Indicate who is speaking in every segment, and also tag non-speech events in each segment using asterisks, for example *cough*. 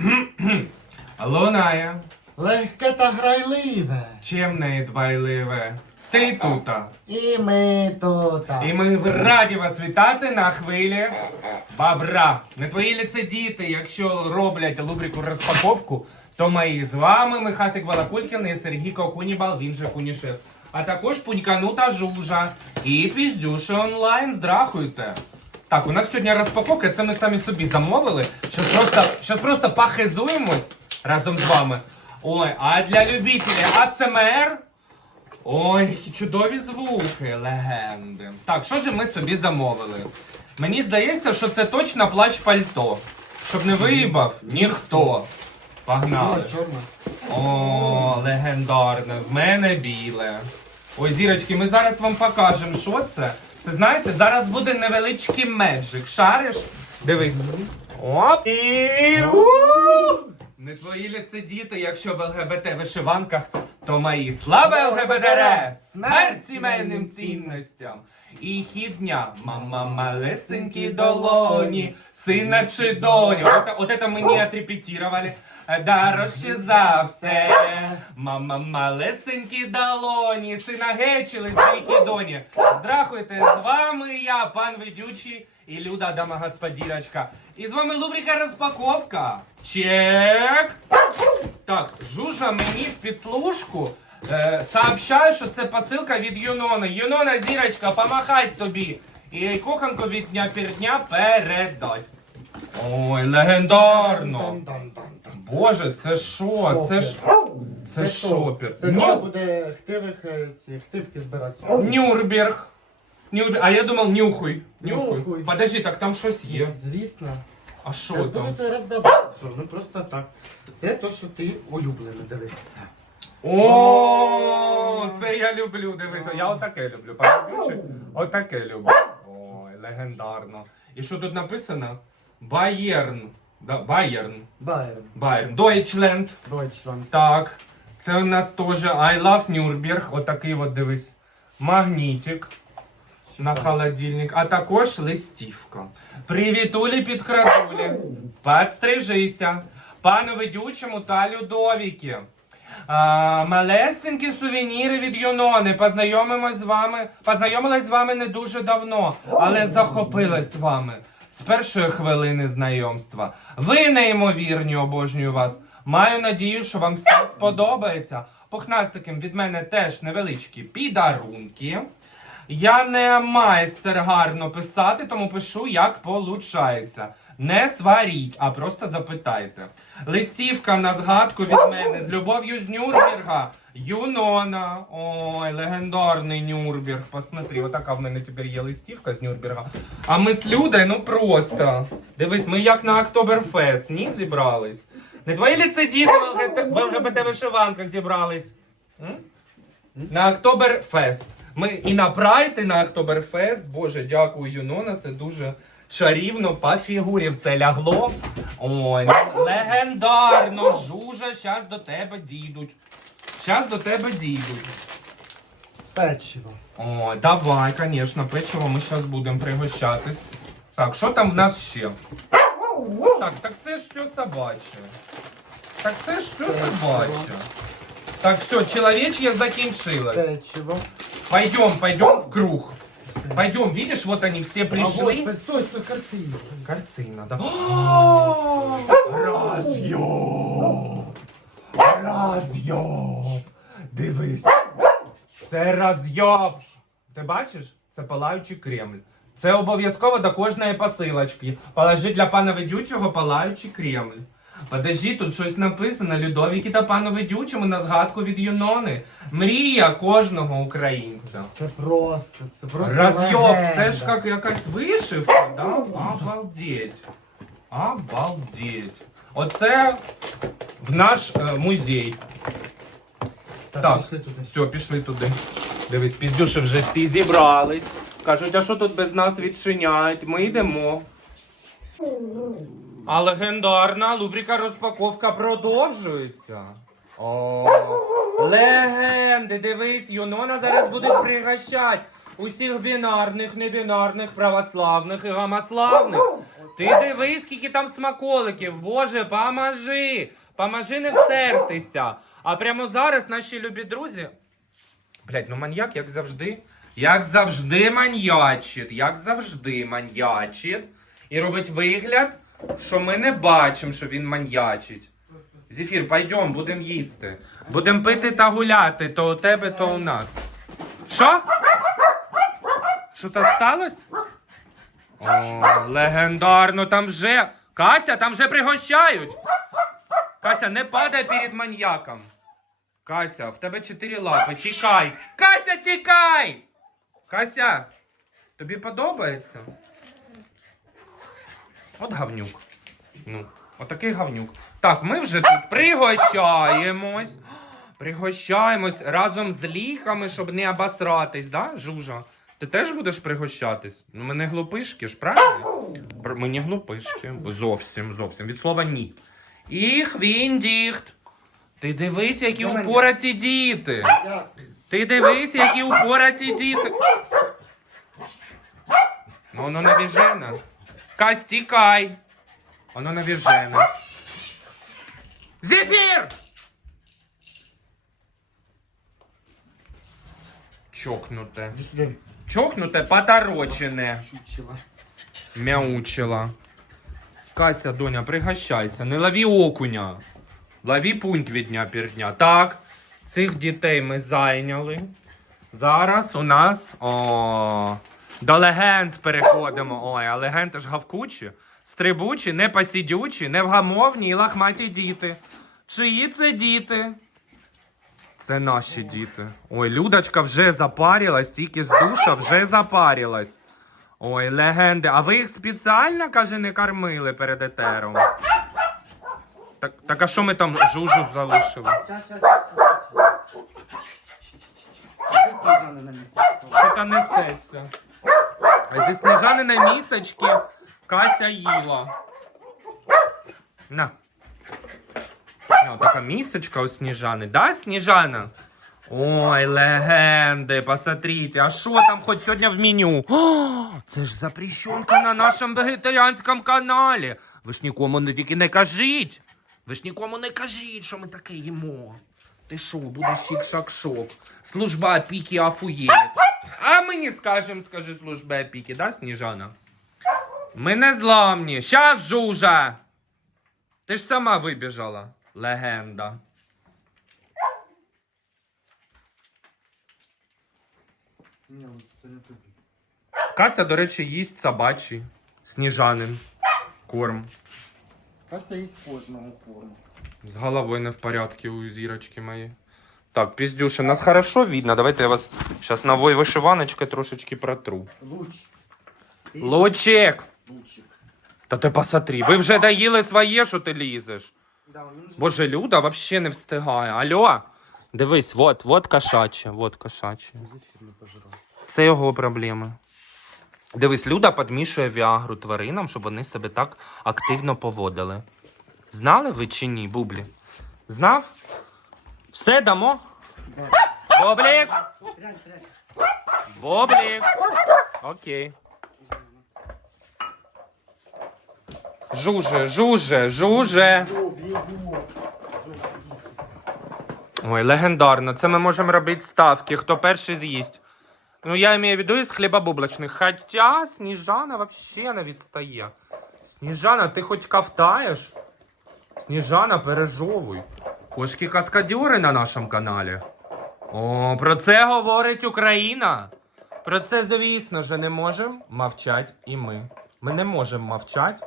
Speaker 1: *clears throat* Лунає,
Speaker 2: Легке та грайливе.
Speaker 1: чимне і дбайливе. Ти тута.
Speaker 2: І ми тут.
Speaker 1: І ми раді вас вітати на хвилі бабра. Не твої ли це діти, якщо роблять лубрику розпаковку, то ми з вами Михасик Балакулькін і Сергій Кокунібал, він же Кунішев. А також Пуньканута Жужа і Піздюша онлайн. Здрахуйте. Так, у нас сьогодні розпаковка, це ми самі собі замовили. Щас просто, щас просто похизуємось разом з вами. Ой, а для любителів АСМР Ой, які чудові звуки, легенди. Так, що ж ми собі замовили? Мені здається, що це точно плащ пальто. Щоб не виїбав ніхто. Погнали. О, легендарне. В мене біле. Ой, зірочки, ми зараз вам покажемо, що це. Це знаєте, зараз буде невеличкий меджик. Шариш? Дивись. Оп. І... Не твої ли це діти, якщо в ЛГБТ вишиванках, то мої. Слава ЛГБТР! Смерть сімейним цінностям! І хідня, мама малесенькі долоні, сина чи доню. От, от это ми не отрепетировали. Дорожче за все. Мама малесенькі долоні, сина гечили з доні. Здрахуйте, з вами я, пан ведючий і Люда домогосподірочка. І з вами рубрика розпаковка. Чек! Так, Жужа мені в підслужку е, сообщає, що це посилка від Юнона. Юнона, зірочка, помахать тобі. І коханку від дня пір дня передать. Ой, легендарно. Боже, це що? Це ж. Це шопер.
Speaker 2: Це
Speaker 1: Ню-
Speaker 2: буде хтивих е, ці хтивки збиратися.
Speaker 1: Нюрнберг. Нюрнберг. А я думав, нюхуй. Нюхуй.
Speaker 2: Нюхуй.
Speaker 1: Подожди, так там щось є.
Speaker 2: Звісно.
Speaker 1: А що
Speaker 2: Зараз
Speaker 1: там?
Speaker 2: будете роздавати. Що, ну просто так. Це то, що ти улюблений, дивись.
Speaker 1: О, це я люблю. Дивися, я отаке люблю. Пам'ятаєш? Отаке люблю. Ой, легендарно. І що тут написано? Байерн. Да, Байерн.
Speaker 2: Байерн.
Speaker 1: Байерн. Deutschland.
Speaker 2: Deutschland.
Speaker 1: Так. Це у нас теж I love Nürnberg. Отакий от дивись. Магнітик на холодильник, а також листівка. Привітулі підкрадулі. Подстрижися. Пану ведючому та Людовіки. А, малесенькі сувеніри від Юнони. Познайомимось з вами. Познайомилась з вами не дуже давно, але захопилась вами з першої хвилини знайомства. Ви неймовірні, обожнюю вас. Маю надію, що вам все сподобається. Пухнастиким від мене теж невеличкі підарунки. Я не майстер гарно писати, тому пишу, як получається. Не сваріть, а просто запитайте. Листівка на згадку від мене з любов'ю з Нюрнберга. Юнона. Ой, легендарний Нюрнберг. Посмотри, отака в мене тепер є листівка з Нюрнберга. А ми з Людою, ну просто. Дивись, ми як на Октоберфест, ні, зібрались. Не твої ли це діти в ЛГБТ, в ЛГБТ вишиванках зібрались? М? На Октоберфест. Ми і на Прайд, і на Октоберфест. Боже, дякую, Юнона. Це дуже чарівно по фігурі все лягло. Ой, ну, легендарно. Жужа, щас до тебе дійдуть. Щас до тебе дійдуть.
Speaker 2: Печиво.
Speaker 1: Ой, давай, конечно, печиво ми зараз будемо пригощатись. Так, що там в нас ще? Так, так це ж все собаче. Так це ж все собаче. Так, все, чоловічє закінчилось.
Speaker 2: Печиво.
Speaker 1: Пойдем, пойдем в круг. Пойдем, видишь, вот они все
Speaker 2: А вот, стой, стой, картина.
Speaker 1: Картина, да. О, Раз'єб! Раз'єб! Дивись. Це роз'єб. Ти бачиш? Це палаючий Кремль. Це обов'язково до кожної посилочки. Положи для пана ведючого палаючий Кремль. Подожди, тут щось написано. Людовіки та пану ведючому на згадку від Юнони. Мрія кожного українця.
Speaker 2: Це просто, це просто легенда.
Speaker 1: це ж як якась вишивка, да? Обалдеть. Обалдеть. Оце в наш е, музей.
Speaker 2: Так,
Speaker 1: Так.
Speaker 2: пішли туди.
Speaker 1: Все, пішли туди. Дивись, піздюші вже всі зібрались. Кажуть, а що тут без нас відчиняють? Ми йдемо. А легендарна лубрика розпаковка продовжується. О, легенди, дивись, Юнона зараз буде пригощати усіх бінарних, небінарних, православних і гамославних Ти дивись, скільки там смаколиків. Боже, поможи. Поможи не всертися. А прямо зараз наші любі друзі. Блять, ну маньяк, як завжди. Як завжди маньячить. Як завжди маньячить. І робить вигляд, що ми не бачимо, що він маньячить. Зефір, пойдем, будемо їсти. Будемо пити та гуляти, то у тебе, то у нас. Що? Що то сталося? О, легендарно, там вже. Кася, там вже пригощають. Кася, не падай перед маньяком. Кася, в тебе чотири лапи. Тікай. Кася, тікай! Кася, тобі подобається? От гавнюк. Ну, отакий гавнюк. Так, ми вже тут пригощаємось. Пригощаємось разом з ліками, щоб не обосратись, да, Жужа? Ти теж будеш пригощатись? Ну, ми не глупишки ж, правильно? Ми не глупишки. Зовсім, зовсім. Від слова ні. Їх він діхт. Ти дивись, які упораті діти. Ти дивись, які упораті діти. Ну, воно навіжене. Кась, тікай. Воно навіжене. Зефір! Чокнуте.
Speaker 2: Іди сюди.
Speaker 1: Чокнуте, поторочене. Мяучила. Кася, доня, пригощайся. Не лови окуня. Лови пункт від дня пір дня. Так, цих дітей ми зайняли. Зараз у нас о, до легенд переходимо. Ой, а легенди ж гавкучі, стрибучі, непосідючі, невгамовні і лахматі діти. Чиї це діти? Це наші діти. Ой, Людочка вже запарилась, тільки з душа вже запарилась. Ой, легенди. А ви їх спеціально, каже, не кормили перед етером. Так, так а що ми там жужу залишили? Що то несеться? А зі сніжани місочки Кася їла. На. На, така місочка у сніжани. Да, сніжана? Ой, легенди, посмотрите, а що там хоч сьогодні в меню? О, це ж запрещенка на нашому вегетаріанському каналі. Ви ж нікому не тільки не кажіть. Ви ж нікому не кажіть, що ми таке їмо. Ти що, буде шік-шак-шок. Служба опіки афуєє. А ми не скажемо, скажи служба опіки, да, Сніжана? Ми не зламні. Щас, Жужа! Ти ж сама вибіжала. Легенда.
Speaker 2: Ні, ну, це не тобі.
Speaker 1: Кася, до речі, їсть собачий сніжанин корм.
Speaker 2: Кася із кожного форму.
Speaker 1: З головою не в порядку у зірочки мої. Так, піздюша, нас хорошо видно. Давайте я вас зараз новою вишиваночкою трошечки протру.
Speaker 2: Луч.
Speaker 1: Лучик!
Speaker 2: Лучик.
Speaker 1: Та ти посмотри, ви вже доїли своє, що ти лізеш.
Speaker 2: Да,
Speaker 1: Боже, Люда вообще не встигає. Алло. Дивись, вот, вот кошаче, вот кошаче. Це його проблеми. Дивись, Люда підмішує віагру тваринам, щоб вони себе так активно поводили. Знали ви чи ні, бублі? Знав? Все дамо?
Speaker 2: Да.
Speaker 1: Боблік! Боблік! Окей. Жуже, жуже, жуже. Ой, легендарно. Це ми можемо робити ставки, хто перший з'їсть. Ну, я маю в виду із хлібобублачних. Хоча Сніжана взагалі не відстає. Сніжана, ти хоч кавтаєш? Сніжана, пережовуй. Кошки каскадьори на нашому каналі. О, про це говорить Україна. Про це, звісно ж, не можемо мовчати і ми. Ми не можемо мовчати.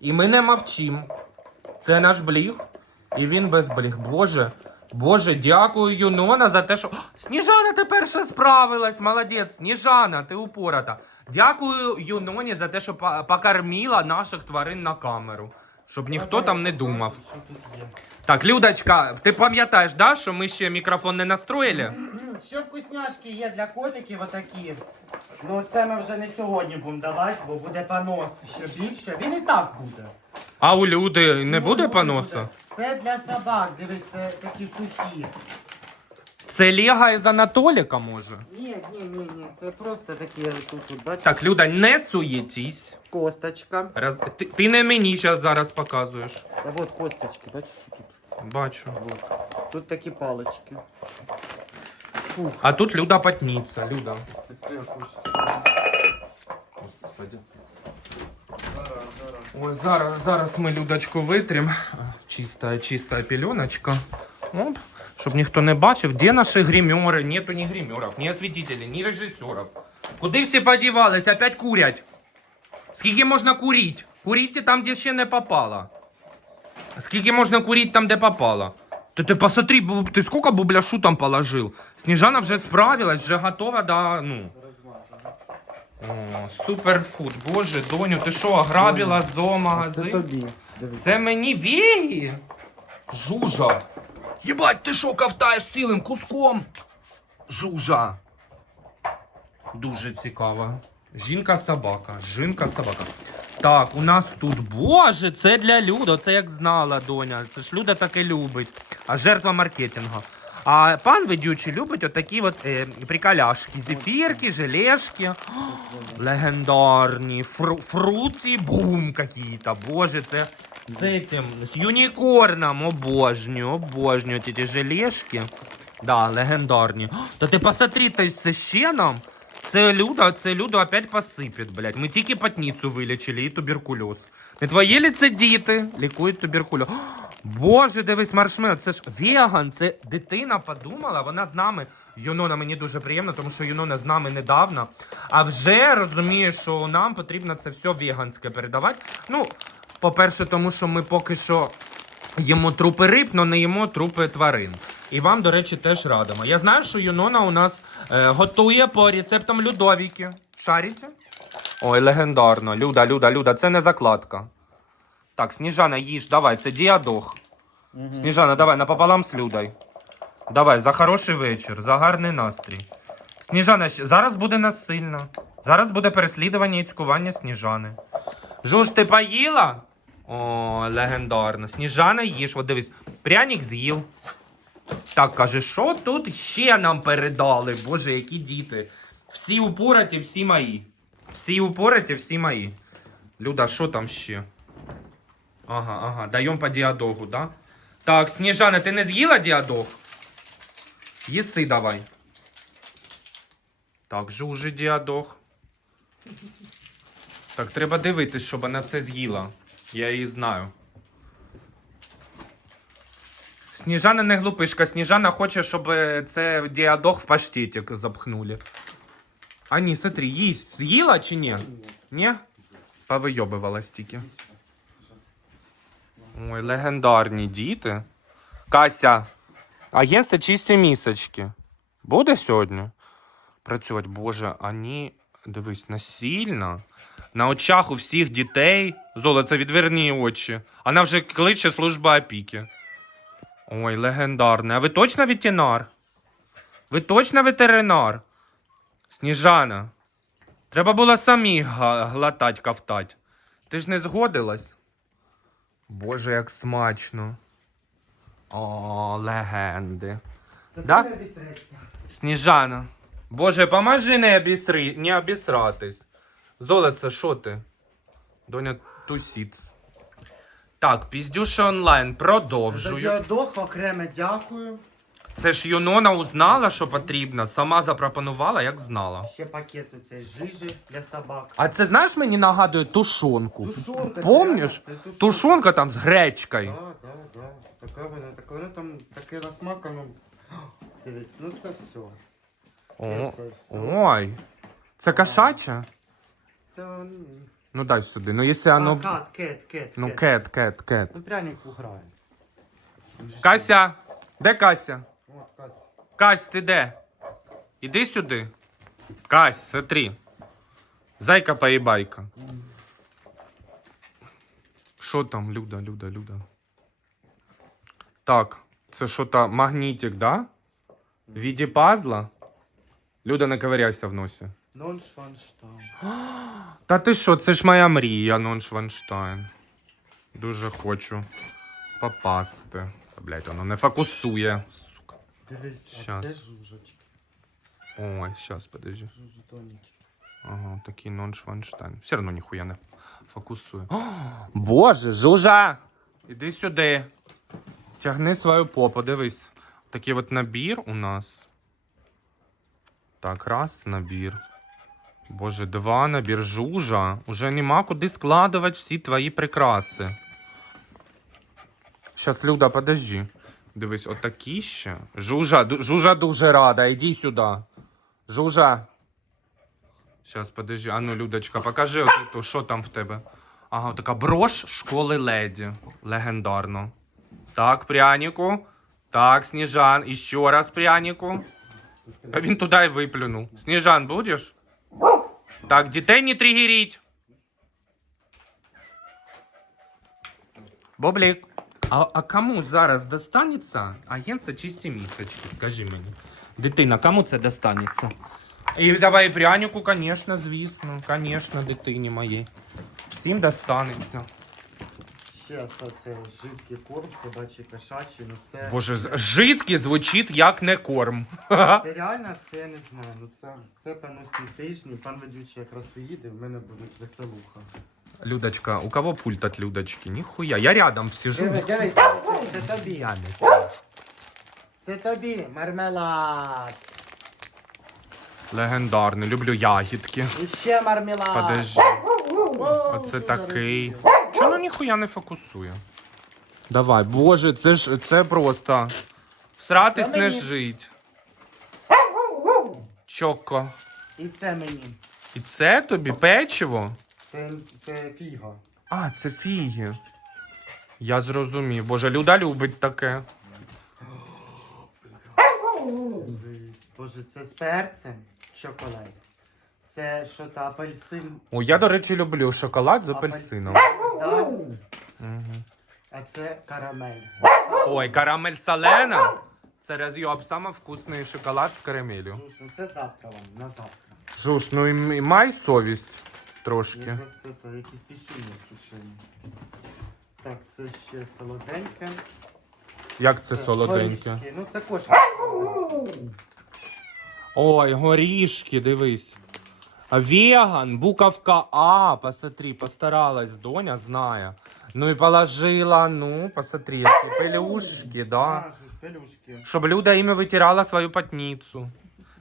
Speaker 1: І ми не мовчимо. Це наш бліг. І він без бліг. Боже, Боже, дякую, Юнона, за те, що. Сніжана, ти перша справилась. Молодець. Сніжана, ти упората. Дякую Юноні за те, що по- покормила наших тварин на камеру. Щоб ніхто там не думав.
Speaker 2: Що тут є?
Speaker 1: Так, Людочка, ти пам'ятаєш, да, що ми ще мікрофон не настроїли?
Speaker 2: Ще вкусняшки є для котиків отакі. Ну це ми вже не сьогодні будемо давати, бо буде понос ще більше. Він і так буде.
Speaker 1: А у люди не
Speaker 2: Ну,
Speaker 1: буде
Speaker 2: буде,
Speaker 1: поносу?
Speaker 2: Це для собак, дивись, такі сухі.
Speaker 1: Це Лего із Анатоліка, може?
Speaker 2: Ні, ні, ні, ні. Це просто такі тут, тут бачиш,
Speaker 1: Так, Люда, не суєтісь.
Speaker 2: косточка.
Speaker 1: Роз... Ти, ти не мені щас зараз показуєш.
Speaker 2: Та от косточки, бачиш, що тут?
Speaker 1: Бачу.
Speaker 2: Вот. Тут такі палички. Фух.
Speaker 1: А тут Люда потніться. Люда. Господи. Ой, зараз, зараз ми Людочку витрим. Чиста, чиста пеленочка. Оп. Щоб ніхто не бачив, де наші гримери? Нету ні гримерів, ні освітителів, ні режисерів. Куди всі подівались? Опять курять. Скільки можна курити? Куріть там, де ще не попало. Скільки можна курити там, де попало? Ти, ти посмотри, ти скільки бубляшу там положив? Сніжана вже справилась, вже готова до, ну... О, суперфуд. Боже, доню, ти що, ограбила зоомагазин? Це мені веги? Жужа. Єбать, ти що ковтаєш цілим куском? Жужа. Дуже цікаво. Жінка-собака. Жінка-собака. Так, у нас тут, боже, це для Люда, це як знала доня. Це ж Люда таке любить. А жертва маркетингу. А пан ведючий любить отакі от е, приколяшки. Зефірки, желешки. *gasps* Легендарні. Фру, фруті бум какие-то. Боже, це з этим, з юнікорном. Обожнюю, обожнюю ці желешки. Да, легендарні. *gasps* Та ти посмотри, та з священом. Це Люда, це Люда опять посипить, блядь. Ми тільки потницю вилічили і туберкульоз. Не твої лі це діти лікують туберкульоз. *gasps* Боже, дивись, маршмел, це ж веган, це дитина подумала, вона з нами. Юнона мені дуже приємно, тому що Юнона з нами недавно. А вже розуміє, що нам потрібно це все веганське передавати. Ну, по-перше, тому що ми поки що їмо трупи риб, але не їмо трупи тварин. І вам, до речі, теж радимо. Я знаю, що Юнона у нас е, готує по рецептам Людовіки. Шарите? Ой, легендарно. Люда, Люда, Люда, це не закладка. Так, Сніжана, їж, давай, це діадох.
Speaker 2: Мгм.
Speaker 1: Сніжана, давай, напополам з Людою. Давай, за хороший вечір, за гарний настрій. Сніжана, зараз буде насильно. Зараз буде переслідування і цькування Сніжани. Жуж, ти поїла? О, легендарно. Сніжана їж, от дивись, пряник з'їв. Так, каже, що тут ще нам передали? Боже, які діти. Всі упораті, всі мої. Всі упораті, всі мої. Люда, що там ще? Ага, ага, даємо по діадогу, да? Так, Сніжана, ти не з'їла діадог? Їси давай. Так, же уже діадог. Так, треба дивитись, щоб вона це з'їла. Я її знаю. Сніжана не глупишка. Сніжана хоче, щоб е, це діадог в паштетик запхнули. А смотри, їсть. З'їла чи ні? Ні? Повийобувалась тільки. Ой, легендарні діти. Кася, агентство чисті місочки. Буде сьогодні? Працювати, боже, ані. Дивись, насильно. На очах у всіх дітей. Зола, це відверні очі. Вона вже кличе служба опіки. Ой, легендарне. А ви точно ветеринар? Ви точно ветеринар? Сніжана. Треба було самі глотать, ковтать. Ти ж не згодилась? Боже, як смачно. О, легенди. Да? Сніжана. Боже, поможи не, обісри... не обісратись. Золоце, що ти? Доня тусіт. Так, піздюша онлайн,
Speaker 2: За
Speaker 1: Я
Speaker 2: діадох окреме дякую.
Speaker 1: Це ж Юнона узнала, що потрібно, сама запропонувала, як знала.
Speaker 2: Ще пакет оцей жижі для собак.
Speaker 1: А це знаєш, мені нагадує тушонку.
Speaker 2: Тушонка.
Speaker 1: Помніш?
Speaker 2: це реально,
Speaker 1: Тушонка там з гречкою.
Speaker 2: Да, да, да. Така вона, така вона там таке. Дивись, ну це все.
Speaker 1: О,
Speaker 2: Це все.
Speaker 1: ой. Це кошача?
Speaker 2: М,
Speaker 1: Ну дай сюди. Ну, якщо
Speaker 2: а, кат, кет, кет,
Speaker 1: Ну,
Speaker 2: кет.
Speaker 1: кет, кет, кет.
Speaker 2: Ну, пряник грає.
Speaker 1: Кася! Де Кася?
Speaker 2: Кась.
Speaker 1: Ти де? Іди сюди. Кась, смотри. Зайка поїбайка. Що там, Люда, Люда, Люда? Так, це що то магнітик, да? В віді пазла? Люда, не ковиряйся в носі.
Speaker 2: Ноншванштайн. *gasps*
Speaker 1: Та ти що, це ж моя мрія, Ноншванштайн. Дуже хочу попасти. Та, блядь, воно не фокусує.
Speaker 2: Дивись, а
Speaker 1: Щас.
Speaker 2: жужочки.
Speaker 1: Ой, сейчас, подожди.
Speaker 2: Жужутонічки.
Speaker 1: Ага, такий нон-шванштайн. Все одно ніхуя не фокусує. О, *gasps* Боже, Жужа! Іди сюди. Тягни свою попу, дивись. Такий от набір у нас. Так, раз набір. Боже, два набір жужа. Уже нема куди складувати всі твої прикраси. Щас, Люда, подожди. Дивись, отакі ще. Жужа, жужа дуже рада. Іди сюди. Жужа. Щас, подожди. А ну, Людочка, покажи, що там в тебе. Ага, така брош школи леді. Легендарно. Так, прянику. Так, Сніжан. І ще раз прянику. А він туди й виплюнув. Сніжан, будеш? Так, дітей не тригеріть. Боблік. А, а кому зараз достанеться агентство чисті місочки, скажи мені. Дитина, кому це достанеться? І давай прянику, звісно, звісно, звісно, дитині моїй. Всім достанеться.
Speaker 2: Ще це жидкий корм, собачий кошачий, ну це...
Speaker 1: Боже, жидкий звучить як не корм. *laughs*
Speaker 2: Це реально, це я не знаю. Ну це, це паносні тижні, пан ведучий якраз уїде, в мене будуть веселуха.
Speaker 1: Людочка, у кого пульт от Людочки? Ніхуя, я рядом сижу.
Speaker 2: Диви, дивись, це, тобі.
Speaker 1: Я не сижу.
Speaker 2: Це тобі, мармелад.
Speaker 1: Легендарний, люблю ягідки.
Speaker 2: І ще мармелад.
Speaker 1: Подожди. Оце такий. ну ніхуя не фокусує? Давай, боже, це ж це просто. Всратись
Speaker 2: Та
Speaker 1: не
Speaker 2: мені.
Speaker 1: жить. Чоко.
Speaker 2: І це мені.
Speaker 1: І це тобі печиво?
Speaker 2: Це, це фіга.
Speaker 1: А, це фіги. Я зрозумів. Боже, Люда любить таке.
Speaker 2: Боже, це з перцем. Шоколад. Це що то апельсин.
Speaker 1: О, я, до речі, люблю шоколад з апельсином.
Speaker 2: Да?
Speaker 1: Мгм.
Speaker 2: А це карамель.
Speaker 1: Ой, карамель салена. Це роз'єб, саме вкусний шоколад з карамелю.
Speaker 2: Жуж, ну це завтра вам, на завтра.
Speaker 1: Жуж, ну і і май совість трошки.
Speaker 2: це якісь пісюні тушені. Так, це ще солоденьке.
Speaker 1: Як це солоденьке?
Speaker 2: горішки. Ну це кошик.
Speaker 1: Ой, горішки, дивись. А Веган, буковка А, посмотри, постаралась, Доня знає. Ну і положила, ну, посмотри, які пелюшки, да.
Speaker 2: Пелюшки.
Speaker 1: Щоб Люда іми витирала свою потницю.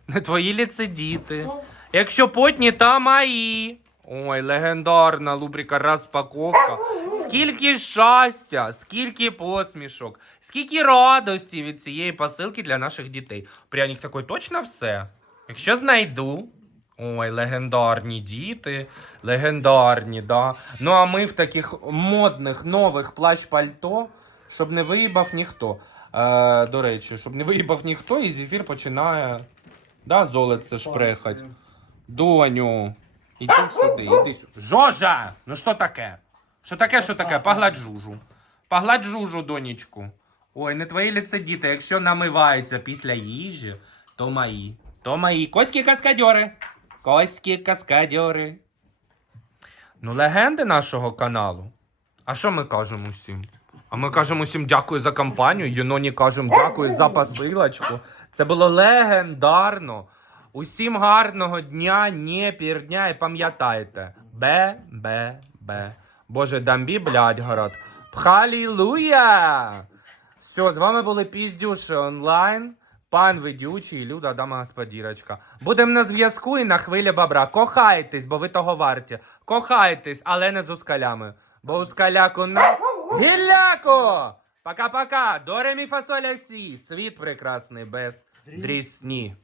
Speaker 1: Не твої ліцедіти. Якщо потні, то мої. Ой, легендарна лубрика розпаковка. Скільки щастя, скільки посмішок, скільки радості від цієї посилки для наших дітей. Пряник такий, точно все. Якщо знайду. Ой, легендарні діти, легендарні, да. Ну а ми в таких модних нових плащ-пальто, щоб не виїбав ніхто. Е, до речі, щоб не виїбав ніхто, і зефір починає да, золоце шпрехать. Доню, іди сюди, іди сюди. Жожа! Ну що таке? Що таке, що таке? Погладь жужу. Погладь жужу, донечку. Ой, не твої ліце діти. Якщо намиваються після їжі, то мої. То мої. Коські каскадьори. Коські каскадьори. Ну, легенди нашого каналу. А що ми кажемо всім? А ми кажемо всім дякую за кампанію. Юноні кажемо дякую за посилочку. Це було легендарно. Усім гарного дня, не пірдня і пам'ятайте. Бе, бе, бе. Боже, дамбі, блядь, город. Пхалілуя! Все, з вами були Піздюші онлайн. Пан ведючий і Люда Дама Господірочка. Будемо на зв'язку і на хвилі бабра. Кохайтесь, бо ви того варті. Кохайтесь, але не з ускалями. Бо ускаляку на гілляку! Пока-пока! До ремі фасоля сі. Світ прекрасний без дрісні.